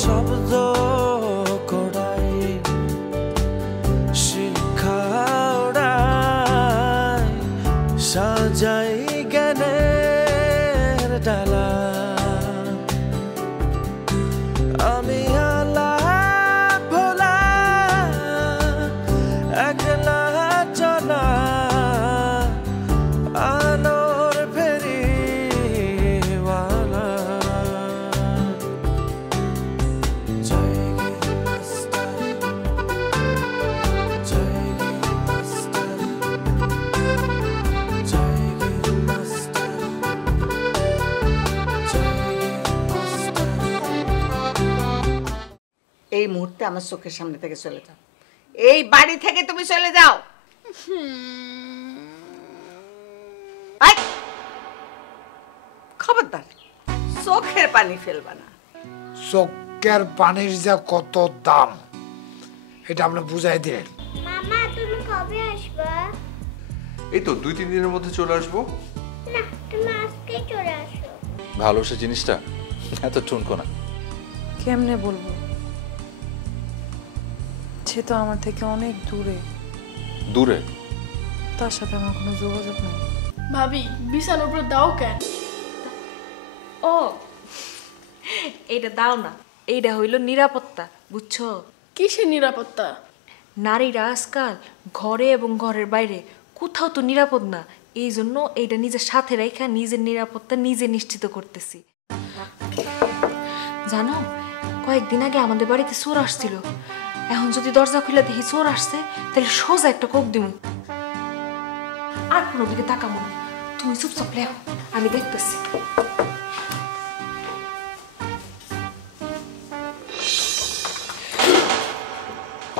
শব্দ কড়াই শিক্ষা ওড়াই সাজাই জ্ঞানের ডালা আমি আলা ভোলা একলা চলা আলোর ফেরিওয়ালা জয়গির মাস্টার জয়গির মাস্টার জয়গির মাস্টার জয়গির মাস্টার। এই মুহূর্তে আমার চোখের সামনে থেকে চলে যাও, এই বাড়ি থেকে তুমি চলে যাও। আই, খবরদার চোখের পানি ফেলবা না। চোখের পানির যা কত দাম এটা আপনি বুঝাই দিলেন। মামা তুমি কবে আসবা? এই তো 2-3 দিনের মধ্যে চলে আসবো। না তুমি আজকেই চলে আসো। ভালোবাসা জিনিসটা এত ঠুনকো না। কেমনে বলবো, সে তো আমার থেকে অনেক দূরে, দূরে? তার সাথে আমার কোনো যোগাযোগ নেই। ভাবি বিছানার উপরে দাও কেন? ও এইটা দাও না, এইটা হইল নিরাপত্তা, বুঝছো? কিসের নিরাপত্তা? নারীরা আজকাল ঘরে এবং ঘরের বাইরে কোথাও তো নিরাপদ না, এই জন্য এইটা নিজের সাথে রাখা নিজের নিরাপত্তা নিজে নিশ্চিত করতেছি। জানো, কয়েকদিন আগে আমাদের বাড়িতে চোর আসছিল। এখন যদি দরজা খুলে দেখি চোর আসছে, তাহলে সোজা একটা কোপ দিব। আর কোনো দিকে তাকাবো না, তুমি চুপচাপ লেখো, আমি দেখতেছি।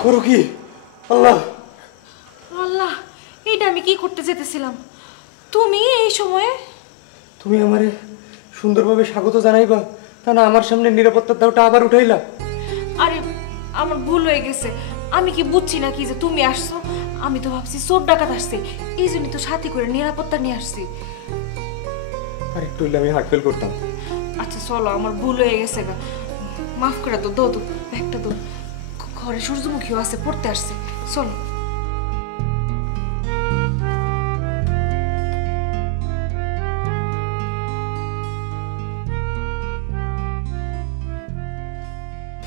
করো কি? আল্লাহ আল্লাহ, এইটা আমি কি করতে যেতেছিলাম, তুমি এই সময়ে? তুমি আমারে সুন্দরভাবে স্বাগত জানাইবা, তা না আমার সামনে নিরাপত্তার দাওটা আবার উঠাইলা। আরে আমার ভুল হয়ে গেছে, আমি কি বুঝছি না কি যে তুমি আসছো? আমি তো ভাবছি চোর ডাকাত আসছে, এই জন্যই তো সাথে করে নিরাপত্তা নিয়ে আসছি। আর একটু হইলে আমি হার্ট ফেল করতাম। আচ্ছা চলো, আমার ভুল হয়ে গেছে গা, মাফ করে দাও। দো একটা দো, ঘরে সূর্যমুখীও আছে, পড়তে আসছে, চলো।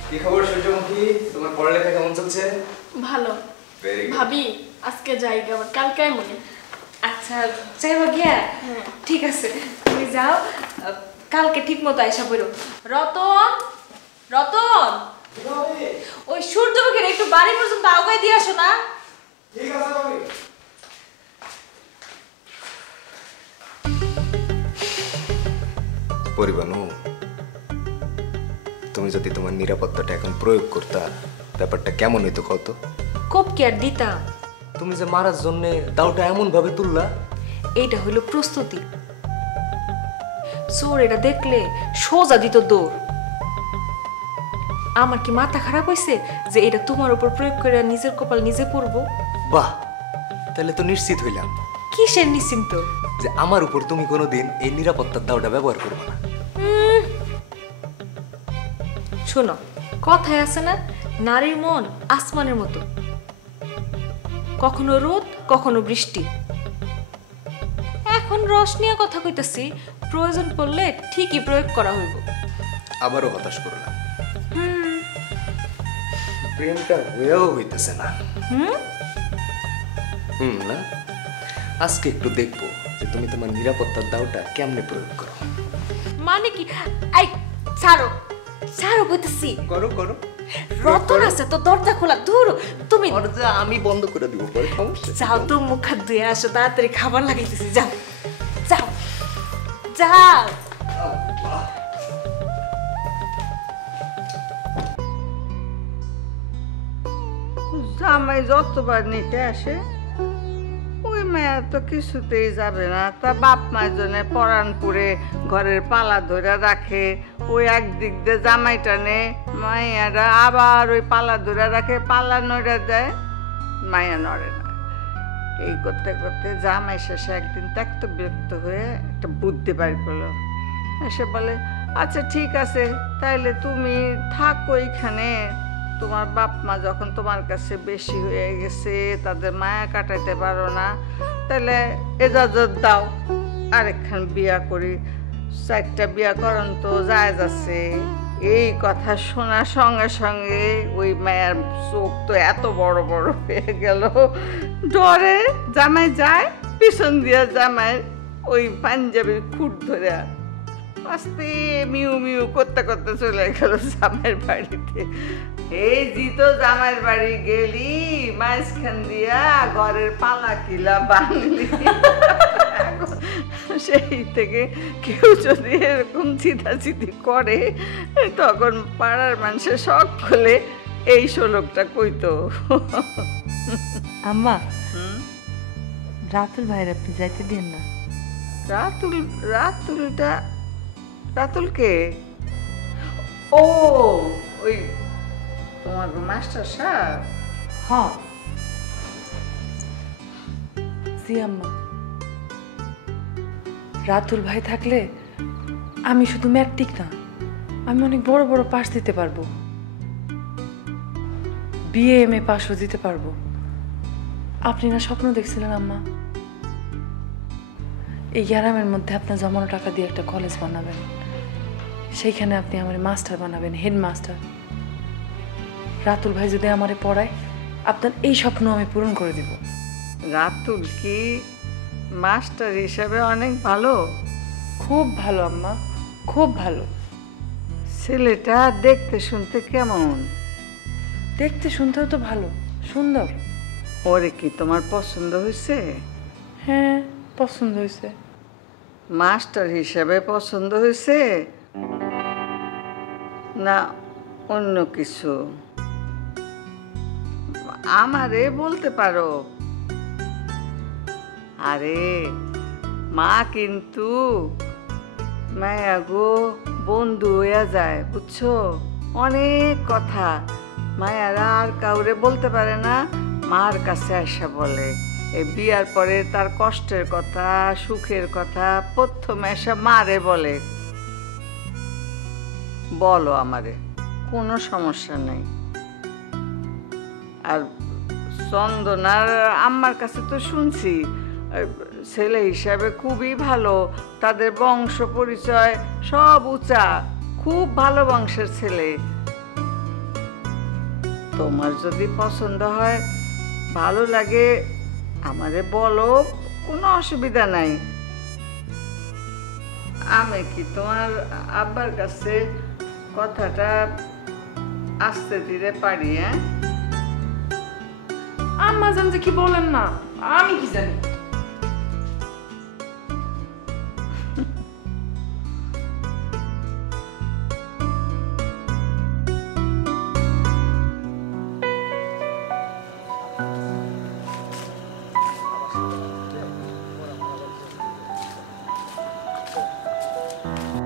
কি খবর সূর্যমুখী, তোমার পড়ালেখা কেমন চলছে? ভালো। ভাবি আজকে যাই আবার কালকে মনে। আচ্ছা যাইবা গিয়া? ঠিক আছে, তুমি যাও, কালকে ঠিক মতো আইসা পড়ো। রতন, রতন, ওই সূর্যমুখীর একটু বাড়ি পর্যন্ত আগায় দিয়ে আসো না। ঠিক আছে ভাবি। পরিবানু, তুমি যদি তোমার নিরাপত্তাটা এখন প্রয়োগ করতা, ব্যাপারটা কেমন হইতো কত? কোপ কি আর দিতাম? তুমি যে মারার জন্য দাওটা এমন ভাবে তুললা, এইটা হইল প্রস্তুতি। চোর এটা দেখলে সোজা দিত দৌড়। আমার কি মাথা খারাপ হয়েছে যে এটা তোমার উপর প্রয়োগ করে নিজের কপাল নিজে পড়বো? বাহ, তাহলে তো নিশ্চিত হইলাম কিসের নিশ্চিন্ত? যে আমার উপর তুমি কোনোদিন এই নিরাপত্তার দাওটা ব্যবহার করবে না। শোনো, কথায় আছে না, নারীর মন আসমানের মতো, কখনো রোদ কখনো বৃষ্টি। এখন রস নিয়ে কথা কইতাছি, প্রয়োজন পড়লে ঠিকই প্রয়োগ করা হইব। আবারও হতাশ করো না, প্রেমটা হয়েও হইতেছে না। না, আজকে একটু দেখবো যে তুমি তোমার নিরাপত্তার দাওটা কেমনে প্রয়োগ করো। মানে কি? আই ছাড়ো, ছাড়ো কইতেছি। করো করো। রতন আছে তো, দরজা খোলা, দূর। তুমি দরজা আমি বন্ধ করে দিব পরে, সমস্যা। যাও তো, মুখ হাত ধুয়ে আসো, তাড়াতাড়ি খাবার লাগাইতেছি। যাও যাও যাও। জামাই যতবার নিতে আসে, ওই মেয়ে তো কিছুতেই যাবে না। তা বাপ মায়ের জন্য পরাণ পুরে ঘরের পালা ধরে রাখে, ওই একদিক দিয়ে জামাই টানে, মাইয়ারা আবার ওই পালা ধরে রাখে, পালা নড়ে দেয়, মাইয়া নড়ে না। এই করতে করতে জামাই শেষে একদিন ত্যক্ত বিরক্ত হয়ে একটা বুদ্ধি বাড়ি করলো। এসে বলে, আচ্ছা ঠিক আছে, তাইলে তুমি থাকো এখানে। তোমার বাপ মা যখন তোমার কাছে বেশি হয়ে গেছে, তাদের মায়া কাটাইতে পারো না, তাহলে এজাজত দাও আরেকখান বিয়া করি। 4টা বিয়া করন তো জায়েজ আছে। এই কথা শোনার সঙ্গে সঙ্গে ওই মায়ের চোখ তো এত বড় বড় হয়ে গেল, ডরে জামাই যায় পিছন দিয়া জামাই ওই পাঞ্জাবির খুঁট ধরে আস্তে মিউ মিউ করতে করতে চলে গেল জামাইয়ের বাড়িতে। এই জিতো জামাইয়ের বাড়ি গেলি, মাঝখান দিয়া ঘরের পালা কিলা বাংলি। সেই থেকে কেউ যদি এরকম চিতাচিতি করে, তখন পাড়ার মানুষের শখ খোলে এই শোলকটা কইতো। আম্মা, রাতুল ভাইয়ের আপনি যাইতে দিন না। রাতুলকে? ও ওই তোমার মাস্টার সাহেব? হ্যাঁ জি আম্মা, রাতুল ভাই থাকলে আমি শুধু ম্যাট্রিক না, আমি অনেক বড় বড় পাস দিতে পারবো, বিএ এমএ পাসও দিতে পারবো। আপনি না স্বপ্ন দেখছিলেন আম্মা, এই গ্রামের মধ্যে আপনার জমানো টাকা দিয়ে একটা কলেজ বানাবেন, সেইখানে আপনি আমার মাস্টার বানাবেন, হেডমাস্টার। রাতুল ভাই যদি আমারে পড়ায়, আপনার এই স্বপ্ন আমি পূরণ করে দিব। রাতুল কি মাস্টার হিসাবে অনেক ভালো? খুব ভালো আম্মা, খুব ভালো। ছেলেটা দেখতে শুনতে কেমন? দেখতে শুনতেও তো ভালো, সুন্দর। ওরে কি তোমার পছন্দ হয়েছে? হ্যাঁ পছন্দ হয়েছে। মাস্টার হিসাবে পছন্দ হয়েছে না অন্য কিছু? আমারে বলতে পারো। আরে মা কিন্তু মায়া গো বন্ধু হইয়া যায়, বুঝছো? অনেক কথা মায়ারা আর কাউরে বলতে পারে না, মার কাছে আসা বলে। এই বিয়ার পরে তার কষ্টের কথা, সুখের কথা প্রথমে এসে মারে বলে। বলো আমারে, কোনো সমস্যা নেই। আর চন্দনার আম্মার কাছে তো শুনছি ছেলে হিসাবে খুবই ভালো, তাদের বংশ পরিচয় সব উঁচা, খুব ভালো বংশের ছেলে। তোমার যদি পছন্দ হয়, ভালো লাগে, আমারে বলো, কোনো অসুবিধা নাই। আমি কি তোমার আব্বার কাছে কথাটা আস্তে ধীরে পারি? হ্যাঁ আম্মা জান যে কি বলেন না, আমি কি জানি।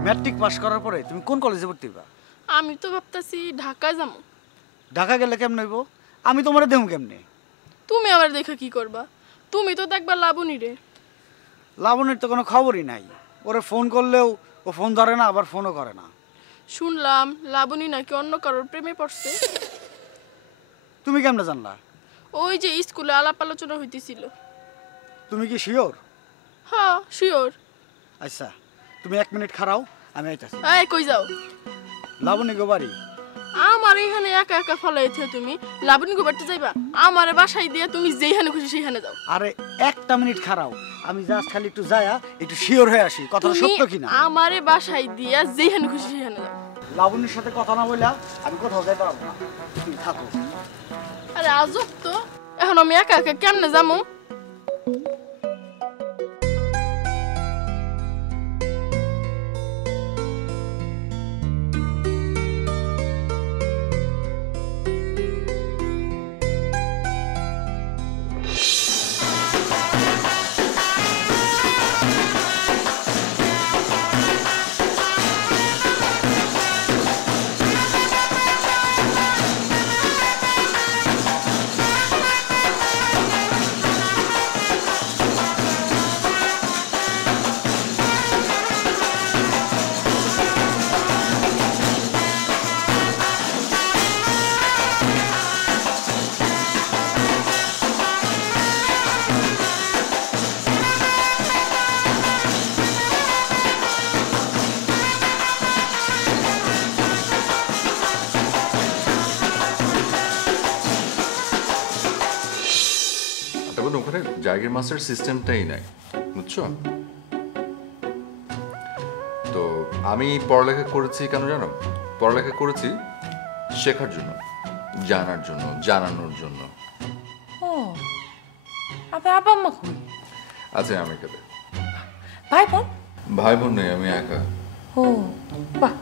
ম্যাট্রিক পাস করার পরে তুমি কোন কলেজে ভর্তি হইবা? আমি তো ভাবতাছি ঢাকা যাবো। ঢাকা গেলে কেমন হইব? আমি তোমারে দেবো কেমনে? তুমি আবার দেখা কি করবা? তুমি তো দেখবা লাবণী রে। লাবণীর তো কোনো খবরই নাই, ওরে ফোন করলেও ও ফোন ধরে না, আবার ফোনও করে না। শুনলাম লাবণী নাকি অন্য কারোর প্রেমে পড়ছে। তুমি কেমনে জানলা? ওই যে স্কুলে আলাপ আলোচনা হইতেছিল। তুমি কি শিওর? হ্যাঁ শিওর। আচ্ছা তুমি 1 মিনিট খাড়াও, আমি আইতাছি। এই কই যাও? লাবণী গো বাড়ি। আমার এখানে একা একা ফলাইতে তুমি লাবণী গো বাড়িতে যাইবা? আমারে বাসায় দিয়ে তুমি যেখানে খুশি সেখানে যাও। আরে 1টা মিনিট খাড়াও, আমি জাস্ট খালি একটু যায়া একটু শিওর হয়ে আসি কথাটা সত্য কিনা। আমারে বাসায় দিয়া যেখানে খুশি সেখানে যাও। লাবণীর সাথে কথা না বললা আমি কোথাও যাইতে পারবো না, তুমি থাকো। আরে আজব তো, এখন আমি একা একা কেমনে যাবো? লাবণ ওখানে জায়গির মাস্টার সিস্টেমটাই নাই, বুঝছো? তো আমি পড়ালেখা করেছি কেন জানো? পড়ালেখা করেছি শেখার জন্য, জানার জন্য, জানানোর জন্য। ও আপনার আব্বা আম্মা কই? আছে আমেরিকাতে। ভাই বোন? ভাই বোন নেই, আমি একা। ও বাহ,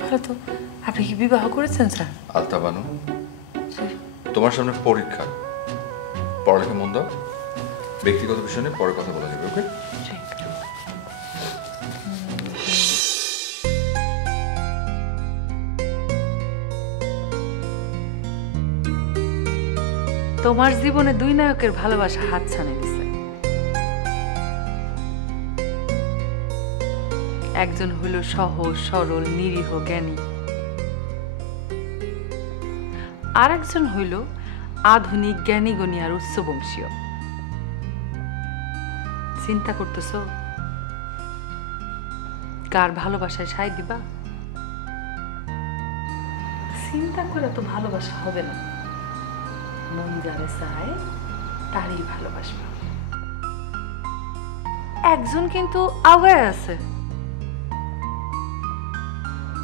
ভালো তো। আপনি কি বিবাহ করেছেন স্যার? আলতা বানু, তোমার সামনে পরীক্ষা, পড়ালেখা মন দাও, ব্যক্তিগত বিষয় নিয়ে পরে কথা বলা যাবে। ওকে? তোমার জীবনে দুই নায়কের ভালোবাসা হাত ছানে দিছে। একজন হইল সহজ সরল নিরীহ জ্ঞানী, আর একজন হইল আধুনিক জ্ঞানী গণী আর উচ্চবংশীয়। চিন্তা করতেছ কার ভালোবাসায় সাই দিবা? চিন্তা করে তো ভালোবাসা হবে না, মন যারে চায় তারই ভালোবাসবা। একজন কিন্তু আগায় আছে,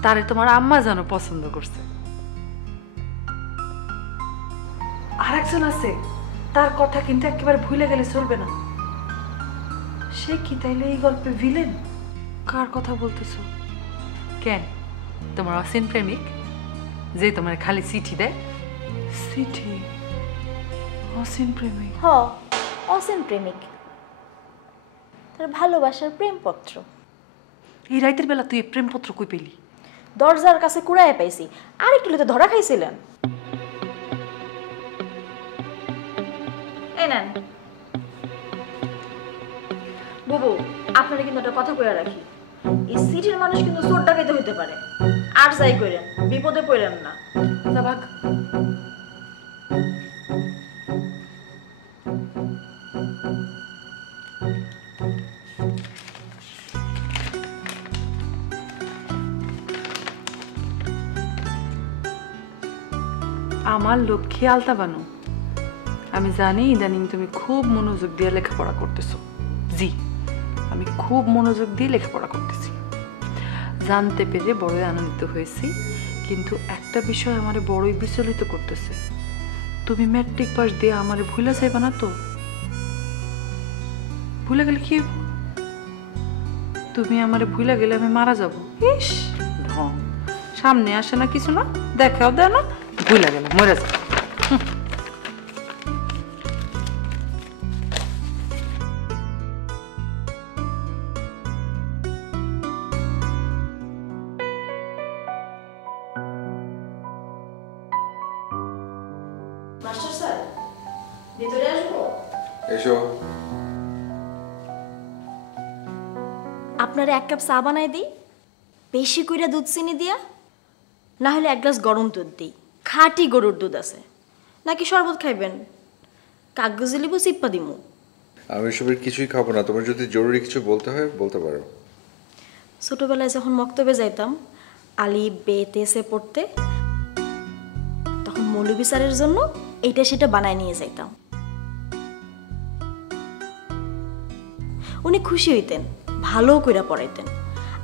তারে তোমার আম্মা যেন পছন্দ করছে। আর একজন আছে, তার কথা কিন্তু একেবারে ভুলে গেলে চলবে না। সে কি তাইলে এই গল্পে ভিলেন? কার কথা বলতেছো? কেন, তোমার অসীন প্রেমিক যে তোমার খালি চিঠি দেয়? চিঠি? অসীন প্রেমিক? হ, অসীম প্রেমিক, তার ভালোবাসার প্রেমপত্র। এই রাতের বেলা তুই প্রেমপত্র কই পেলি? দরজার কাছে কুড়ায় পাইছি, আর একটু তো ধরা খাইছিলেন। এই নেন বুবু, আপনারা কিন্তু একটা কথা কইয়া রাখি, এই সিটির মানুষ কিন্তু চোর ডাকাইতে হইতে পারে, আর যাই কইরেন বিপদে পড়েন না। ভাগ। আমার লক্ষ্মী আলতা বানু, আমি জানি ইদানিং তুমি খুব মনোযোগ দিয়ে লেখাপড়া করতেছো। জি, আমি খুব মনোযোগ দিয়ে লেখাপড়া করতেছি, জানতে পেরে বড়ই আনন্দিত হয়েছি। কিন্তু একটা বিষয় আমারে বড়ই বিচলিত করতেছে, তুমি ম্যাট্রিক পাস দিয়ে আমারে ভুলে যাইবা না তো? ভুলে গেলে কি? তুমি আমারে ভুলে গেলে আমি মারা যাব। ইস ঢং, সামনে আসে না কিছু না, দেখাও দেয় না, ভুলে গেল মরে যাবে। মাস্টার স্যার, ভিতরে আসবো? এসো। আপনারা এক কাপ চা বানাই দিই, বেশি কইরা দুধ চিনি দিয়া, না হলে এক গ্লাস গরম দুধ দিই, খাঁটি গরুর দুধ আছে, নাকি শরবত খাইবেন? কাগজে লিবু চিপ্পা দিমু? আমি এসবের কিছুই খাবো না, তোমার যদি জরুরি কিছু বলতে হয় বলতে পারো। ছোটবেলায় যখন মক্তবে যাইতাম আলিফ বে তে সে পড়তে, তখন মৌলভী স্যারের জন্য এইটা সেটা বানায় নিয়ে যাইতাম। উনি খুশি হইতেন, ভালো কইরা পড়াইতেন।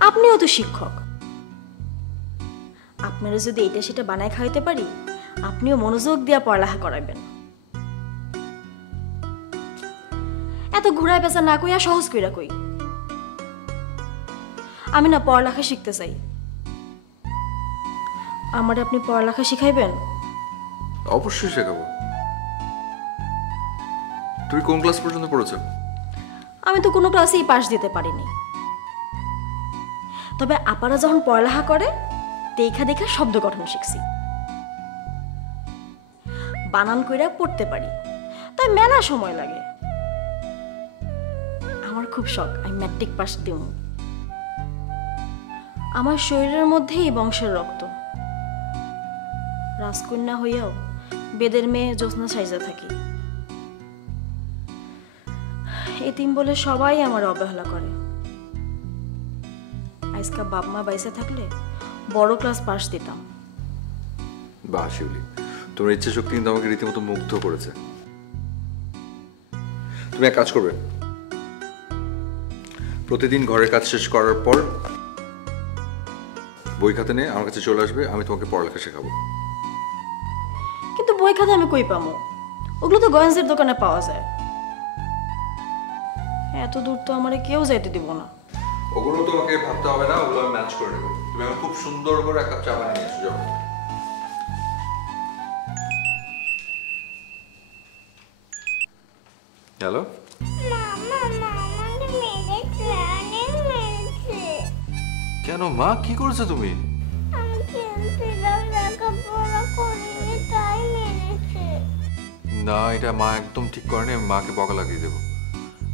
আপনিও তো শিক্ষক, আপনারা যদি এইটা সেটা বানায় খাইতে পারি, আপনিও মনোযোগ দিয়া পড়ালেখা করাইবেন। এত ঘুরায় পেঁচা না কইয়া সহজ কইরা কই, আমি না পড়ালেখা শিখতে চাই। আমারে আপনি পড়ালেখা শিখাইবেন? অবশ্যই শেখাবো। তুমি কোন ক্লাস পর্যন্ত পড়েছো? আমি তো কোনো ক্লাসেই পাস দিতে পারিনি, তবে আপারা যখন পড়ালেখা করে দেখা দেখা শব্দ গঠন শিখছি, বানান কইরা পড়তে পারি, তাই মেলা সময় লাগে। আমার খুব শখ আমি ম্যাট্রিক পাস দিব। আমার শরীরের মধ্যে এই বংশের রক্ত, রাজকন্যা হইয়াও বেদের মেয়ে জ্যোৎস্না সাইজা থাকি। এতিম বলে সবাই আমার অবহেলা করে। আজকা বাপ মা বাইসে থাকলে বড় ক্লাস পাস দিতাম। বাহ শিউলি, তোমার ইচ্ছা শক্তি কিন্তু আমাকে রীতিমতো মুগ্ধ করেছে। তুমি এক কাজ করবে, প্রতিদিন ঘরের কাজ শেষ করার পর বই খাতা নিয়ে আমার কাছে চলে আসবে, আমি তোমাকে পড়ালেখা শেখাবো। কিন্তু বই খাতা আমি কই পামো? ওগুলো তো গয়েন্সের দোকানে পাওয়া যায়। এত দূর তো আমারে কেউ যাইতে দিব না। ওগুলো তোমাকে ভাবতে হবে না, ওগুলো আমি ম্যানেজ করে নেবো। তুমি আমার খুব সুন্দর করে এক কাপ চা বানিয়ে নিয়ে এসো, যাও। হ্যালো, কেন মা, কি করেছো তুমি? না, এটা মা একদম ঠিক করেনি, আমি মাকে বকা লাগিয়ে দেবো।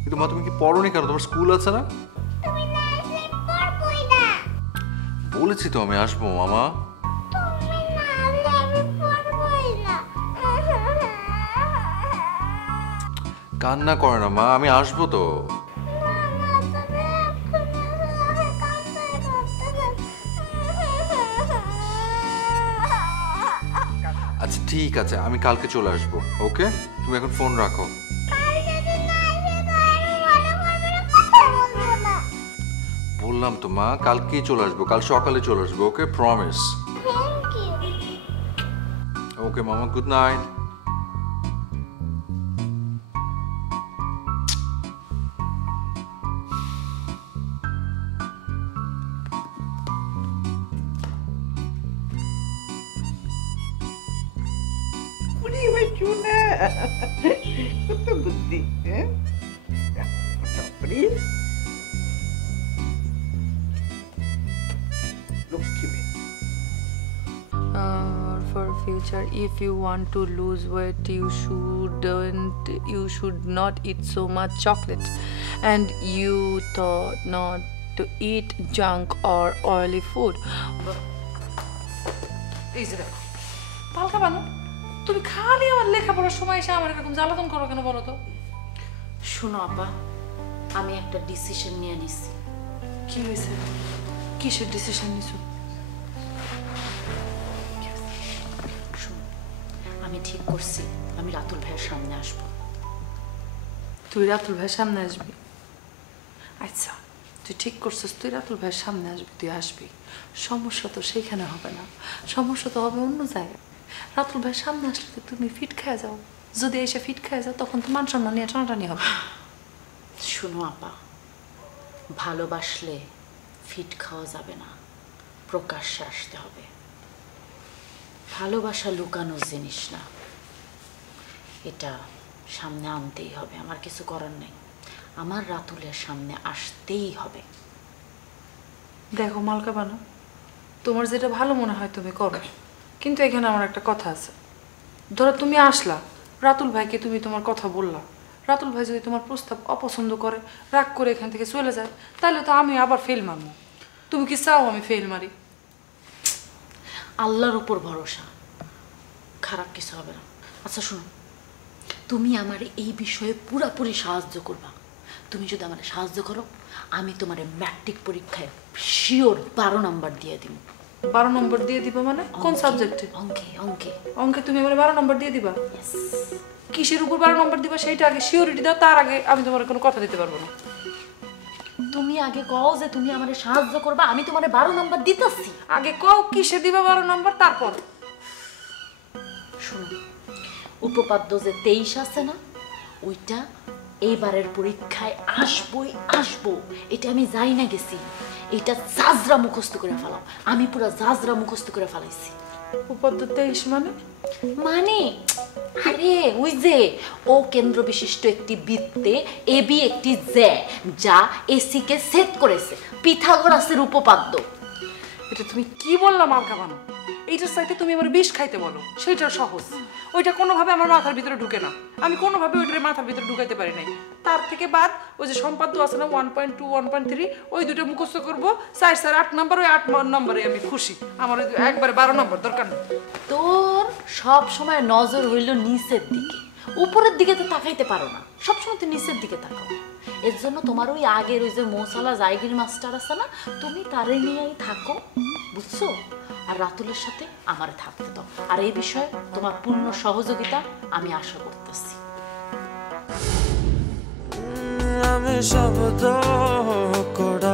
কিন্তু মা, তুমি কি পড়োনি কেন? তোমার স্কুল আছে না? বলেছি তো আমি আসবো মামা। কান্না করে না মা, আমি আসবো তো। আচ্ছা ঠিক আছে, আমি কালকে চলে আসবো। ওকে, তুমি এখন ফোন রাখো। বললাম তো মা, কালকেই চলে আসবো, কাল সকালে চলে আসবো। ওকে, প্রমিস। ওকে মামা, গুড নাইট। কত বুদ্ধি, For future, if you want to lose weight, you should not eat so much chocolate, and you thought not to eat junk or oily food. এই যে দেখো, পালকা বানো, তুমি খালি আমার লেখাপড়ার সময় এসে আমার এরকম জ্বালাতন করো কেন বলো তো? শোনো আপা, আমি একটা ডিসিশন নিয়ে নিছি। কি হয়েছে? কিসের ডিসিশন নিছো? আমি ঠিক করছি, আমি রাতুল ভাইয়ের সামনে আসব। তুই রাতুল ভাইয়ের সামনে আসবি? আচ্ছা, তুই ঠিক করছিস, তুই রাতুল ভাইয়ের সামনে আসবি, তুই আসবি। সমস্যা তো সেইখানে হবে না, সমস্যা তো হবে অন্য জায়গায়। রাতুল ভাইয়ের সামনে আসলে তো তুমি ফিট খেয়ে যাও। যদি এসে ফিট খেয়ে যাও, তখন তো মান সম্মান নিয়ে টানাটানি হবে। শোনো আপা, ভালোবাসলে ফিট খাওয়া যাবে না, প্রকাশ্যে আসতে হবে। ভালোবাসা লুকানোর জিনিস না, এটা সামনে আনতেই হবে। আমার কিছু করার নেই, আমার রাতুলের সামনে আসতেই হবে। দেখো মালকা বানো, তোমার যেটা ভালো মনে হয় তুমি করো, কিন্তু এখানে আমার একটা কথা আছে। ধরো তুমি আসলা, রাতুল ভাইকে তুমি তোমার কথা বললা, রাতুল ভাই যদি তোমার প্রস্তাব অপছন্দ করে, রাগ করে এখান থেকে চলে যায়, তাহলে তো আমি আবার ফেল মারবো। তুমি কি চাও আমি ফেল মারি? আল্লাহর উপর ভরসা, খারাপ কিছু হবে না। আচ্ছা শোনো, তুমি আমার এই বিষয়ে পুরাপুরি সাহায্য করবা। তুমি যদি আমার সাহায্য করো, আমি তোমার ম্যাট্রিক পরীক্ষায় শিওর 12 নম্বর দিয়ে দিব। 12 নম্বর দিয়ে দিবা মানে? কোন সাবজেক্টে? অঙ্কে। অঙ্কে অঙ্কে তুমি আমার 12 নম্বর দিয়ে দিবা? কিসের উপর 12 নম্বর দিবা সেইটা আগে সিওরিটি দাও, তার আগে আমি তোমার কোনো কথা দিতে পারবো না। তুমি আগে কও যে তুমি আমারে সাহায্য করবা, আমি তোমারে 12 নম্বর দিতেছি। আগে কও কিসে দিবা 12 নম্বর, তারপর শুনো, উপপাদ্য যে 23 আছে না, ওইটা এইবারের পরীক্ষায় আসবো। এটা আমি যাই না গেছি, এটা জাজরা মুখস্থ করে ফেলাও। আমি পুরো জাজরা মুখস্থ করে ফেলাইছি। উপপাদ্য 23 মানে? মানে আরে ওই যে ও কেন্দ্র বিশিষ্ট একটি বৃত্তে এবি একটি জ্যা, যা এসি কে ছেদ করেছে, পিথাগোরাসের উপপাদ্য। এটা তুমি কি বললা মালকা বানো? এইটার চাইতে তুমি আমার বিষ খাইতে বলো, সেইটা সহজ। ওইটা কোনোভাবে আমার মাথার ভিতরে ঢুকে না, আমি কোনোভাবে ওইটার মাথার ভিতরে ঢুকাইতে পারি নাই। তার থেকে বাদ ওই যে সম্পাদ্য আছে না 1.2 1.3, ওই দুটো মুখস্থ করবো। 4 4 8 নম্বর, ওই 8 নম্বরে আমি খুশি। আমার একবারে 12 নম্বর দরকার নেই। তোর সব সময় নজর হইল নিচের দিকে, উপরের দিকে তো তাকাইতে পারো না, সবসময় তো নিচের দিকে তাকাও। এর জন্য তোমার ওই আগের ওই যে মৌসালা জায়গির মাস্টার আছে না, তুমি তারে নিয়েই থাকো, বুঝছো? আর রাতুলের সাথে আমারে থাকতে দাও। আর এই বিষয়ে তোমার পূর্ণ সহযোগিতা আমি আশা করতেছি। আমি শব্দ করা